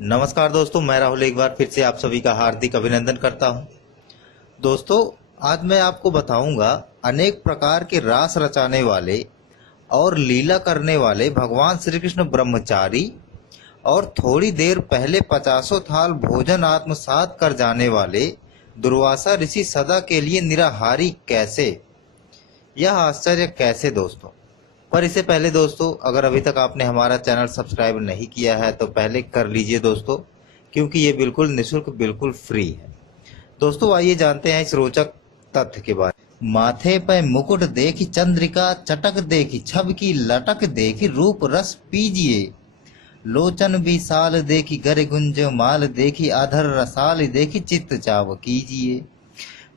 नमस्कार दोस्तों, मैं राहुल एक बार फिर से आप सभी का हार्दिक अभिनंदन करता हूं। दोस्तों, आज मैं आपको बताऊंगा अनेक प्रकार के रास रचाने वाले और लीला करने वाले भगवान श्री कृष्ण ब्रह्मचारी और थोड़ी देर पहले 50 थाल भोजन आत्मसात कर जाने वाले दुर्वासा ऋषि सदा के लिए निराहारी कैसे, यह आश्चर्य कैसे दोस्तों। पर इससे पहले दोस्तों, अगर अभी तक आपने हमारा चैनल सब्सक्राइब नहीं किया है तो पहले कर लीजिए दोस्तों, क्योंकि ये बिल्कुल निःशुल्क, बिल्कुल फ्री है। दोस्तों, आइए जानते हैं इस रोचक तथ्य के बारे में। माथे पे मुकुट देखी चंद्रिका चटक देखी छब की लटक देखी रूप रस पीजिए। लोचन विशाल देखी गर गुंज माल देखी अधर रसाल देखी चित्त चाव कीजिए।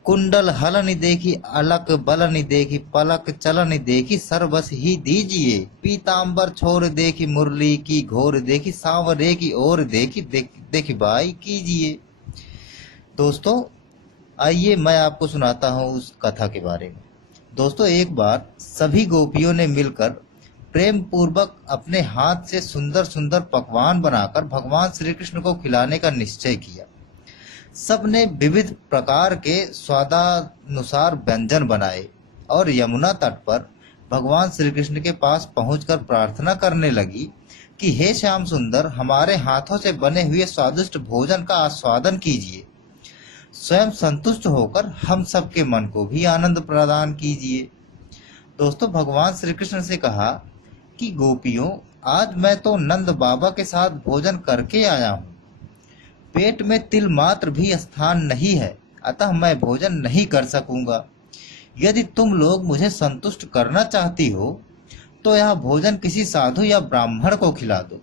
कुंडल हलन देखी अलक बलन देखी पलक चलन देखी सर्वस ही दीजिए। पीतांबर छोर देखी मुरली की घोर देखी सांवरे की ओर देखी देखी बाई कीजिए। दोस्तों, आइए मैं आपको सुनाता हूँ उस कथा के बारे में। दोस्तों, एक बार सभी गोपियों ने मिलकर प्रेम पूर्वक अपने हाथ से सुंदर सुंदर पकवान बनाकर भगवान श्री कृष्ण को खिलाने का निश्चय किया। सबने विविध प्रकार के स्वादानुसार व्यंजन बनाए और यमुना तट पर भगवान श्री कृष्ण के पास पहुंचकर प्रार्थना करने लगी कि हे श्याम सुंदर, हमारे हाथों से बने हुए स्वादिष्ट भोजन का आस्वादन कीजिए। स्वयं संतुष्ट होकर हम सबके मन को भी आनंद प्रदान कीजिए। दोस्तों, भगवान श्री कृष्ण से कहा कि गोपियों, आज मैं तो नंद बाबा के साथ भोजन करके आया हूँ। पेट में तिल मात्र भी स्थान नहीं है, अतः मैं भोजन नहीं कर सकूंगा। यदि तुम लोग मुझे संतुष्ट करना चाहती हो तो यह भोजन किसी साधु या ब्राह्मण को खिला दो।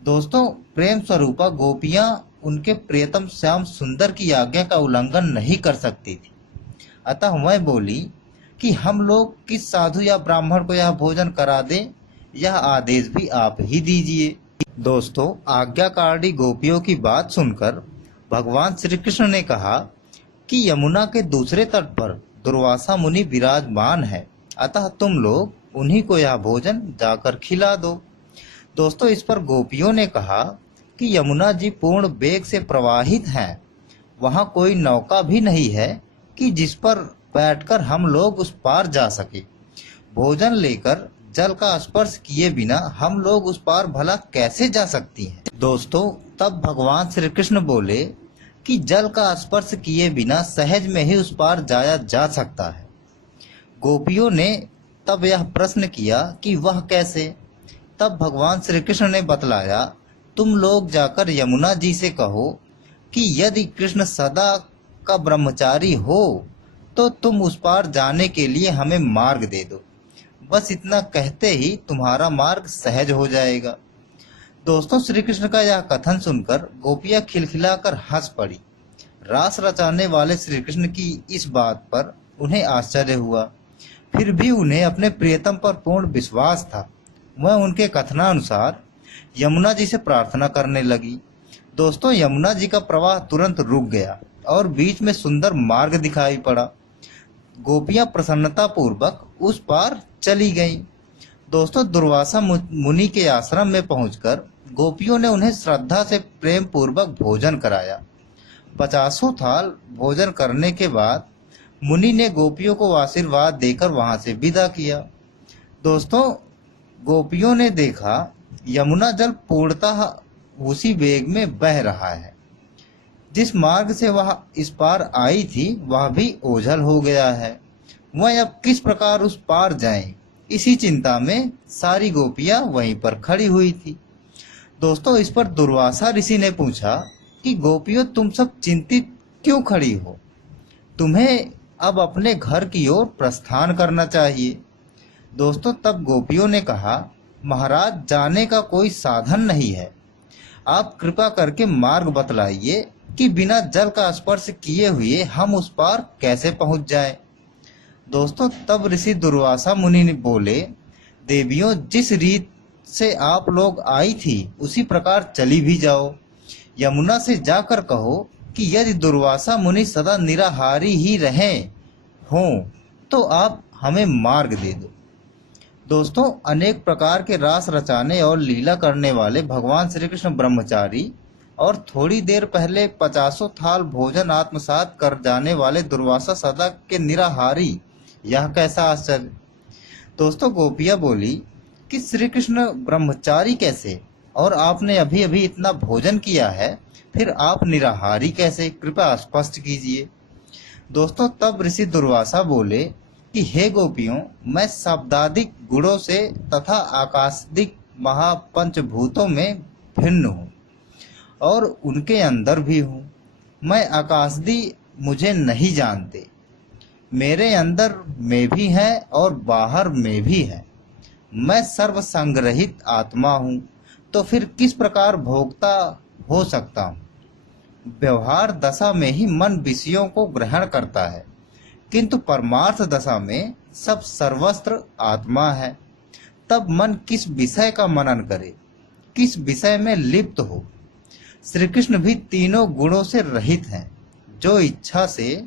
दोस्तों, प्रेम स्वरूपा गोपियां उनके प्रियतम श्याम सुंदर की आज्ञा का उल्लंघन नहीं कर सकती थी, अतः मैं बोली कि हम लोग किस साधु या ब्राह्मण को यह भोजन करा दें, यह आदेश भी आप ही दीजिए। दोस्तों, आज्ञाकारी गोपियों की बात सुनकर भगवान श्री कृष्ण ने कहा कि यमुना के दूसरे तट पर दुर्वासा मुनि विराजमान है, अतः तुम लोग उन्हीं को यह भोजन जाकर खिला दो। दोस्तों, इस पर गोपियों ने कहा कि यमुना जी पूर्ण वेग से प्रवाहित हैं, वहां कोई नौका भी नहीं है कि जिस पर बैठकर हम लोग उस पार जा सके। भोजन लेकर जल का स्पर्श किए बिना हम लोग उस पार भला कैसे जा सकती हैं। दोस्तों, तब भगवान श्री कृष्ण बोले कि जल का स्पर्श किए बिना सहज में ही उस पार जाया जा सकता है। गोपियों ने तब यह प्रश्न किया कि वह कैसे। तब भगवान श्री कृष्ण ने बतलाया, तुम लोग जाकर यमुना जी से कहो कि यदि कृष्ण सदा का ब्रह्मचारी हो तो तुम उस पार जाने के लिए हमें मार्ग दे दो। बस इतना कहते ही तुम्हारा मार्ग सहज हो जाएगा। दोस्तों, श्री कृष्ण का यह कथन सुनकर गोपियां खिलखिलाकर हंस पड़ी। रास रचाने वाले श्री कृष्ण की इस बात पर उन्हें आश्चर्य हुआ, फिर भी उन्हें अपने प्रियतम पर पूर्ण विश्वास था। वह उनके कथनानुसार यमुना जी से प्रार्थना करने लगी। दोस्तों, यमुना जी का प्रवाह तुरंत रुक गया और बीच में सुंदर मार्ग दिखाई पड़ा। गोपियां प्रसन्नता पूर्वक उस पार चली गईं। दोस्तों, दुर्वासा मुनि के आश्रम में पहुंचकर गोपियों ने उन्हें श्रद्धा से प्रेम पूर्वक भोजन कराया। 50 थाल भोजन करने के बाद मुनि ने गोपियों को आशीर्वाद देकर वहां से विदा किया। दोस्तों, गोपियों ने देखा यमुना जल पूर्णतः उसी वेग में बह रहा है। जिस मार्ग से वह इस पार आई थी वह भी ओझल हो गया है। वह अब किस प्रकार उस पार जाएं, इसी चिंता में सारी गोपियां वहीं पर खड़ी हुई थी। दोस्तों, इस पर दुर्वासा ऋषि ने पूछा कि गोपियों, तुम सब चिंतित क्यों खड़ी हो? तुम्हें अब अपने घर की ओर प्रस्थान करना चाहिए। दोस्तों, तब गोपियों ने कहा, महाराज, जाने का कोई साधन नहीं है। आप कृपा करके मार्ग बतलाइए कि बिना जल का स्पर्श किए हुए हम उस पार कैसे पहुंच जाएं। दोस्तों, तब ऋषि दुर्वासा मुनि ने बोले, देवियों, जिस रीत से आप लोग आई थी उसी प्रकार चली भी जाओ। यमुना से जाकर कहो कि यदि दुर्वासा मुनि सदा निराहारी ही रहे हों तो आप हमें मार्ग दे दो। दोस्तों, अनेक प्रकार के रास रचाने और लीला करने वाले भगवान श्री कृष्ण ब्रह्मचारी और थोड़ी देर पहले 50 थाल भोजन आत्मसात कर जाने वाले दुर्वासा सदा के निराहारी, यह कैसा आश्चर्य। दोस्तों, गोपियां बोली कि श्री कृष्ण ब्रह्मचारी कैसे, और आपने अभी अभी इतना भोजन किया है, फिर आप निराहारी कैसे, कृपया स्पष्ट कीजिए। दोस्तों, तब ऋषि दुर्वासा बोले कि हे गोपियों, मैं शब्दादिक गुणों से तथा आकाशदिक महापंचभूतों में भिन्न हूँ और उनके अंदर भी हूँ। मैं आकाशदी मुझे नहीं जानते, मेरे अंदर में भी है और बाहर में भी है। मैं सर्व संग्रहित आत्मा हूँ, तो फिर किस प्रकार भोक्ता हो सकता हूँ। व्यवहार दशा में ही मन विषयों को ग्रहण करता है, किंतु परमार्थ दशा में सब सर्वस्त्र आत्मा है। तब मन किस विषय का मनन करे, किस विषय में लिप्त हो। श्री कृष्ण भी तीनों गुणों से रहित हैं। जो इच्छा से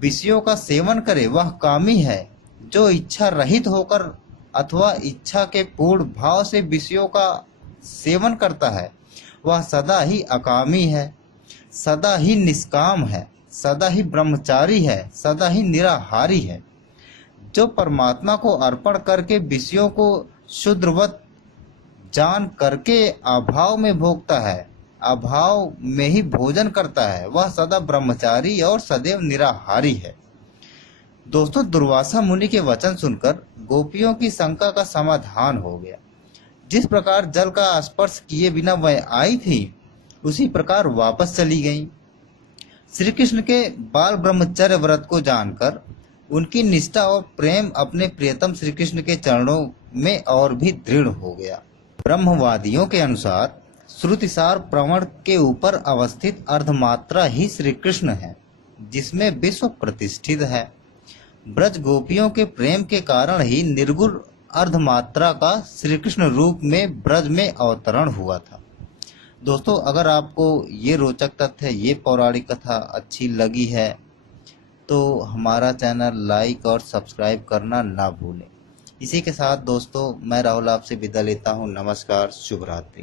विषयों का सेवन करे वह कामी है। जो इच्छा रहित होकर अथवा इच्छा के पूर्ण भाव से विषयों का सेवन करता है वह सदा ही अकामी है, सदा ही निष्काम है, सदा ही ब्रह्मचारी है, सदा ही निराहारी है। जो परमात्मा को अर्पण करके विषयों को शुद्रवत जान करके अभाव में भोगता है, अभाव में ही भोजन करता है, वह सदा ब्रह्मचारी और सदैव निराहारी है। दोस्तों, दुर्वासा मुनि के वचन सुनकर गोपियों की शंका का समाधान हो गया। जिस प्रकार जल का स्पर्श किए बिना वह आई थी, उसी प्रकार वापस चली गईं। श्री कृष्ण के बाल ब्रह्मचर्य व्रत को जानकर उनकी निष्ठा और प्रेम अपने प्रियतम श्री कृष्ण के चरणों में और भी दृढ़ हो गया। ब्रह्मवादियों के अनुसार श्रुतिसार प्रवण के ऊपर अवस्थित अर्धमात्रा ही श्री कृष्ण है, जिसमें विश्व प्रतिष्ठित है। ब्रज गोपियों के प्रेम के कारण ही निर्गुण अर्धमात्रा का श्री कृष्ण रूप में ब्रज में अवतरण हुआ था। दोस्तों, अगर आपको ये रोचक तथ्य, ये पौराणिक कथा अच्छी लगी है तो हमारा चैनल लाइक और सब्सक्राइब करना ना भूलें। इसी के साथ दोस्तों, मैं राहुल आपसे विदा लेता हूँ। नमस्कार, शुभ रात्रि।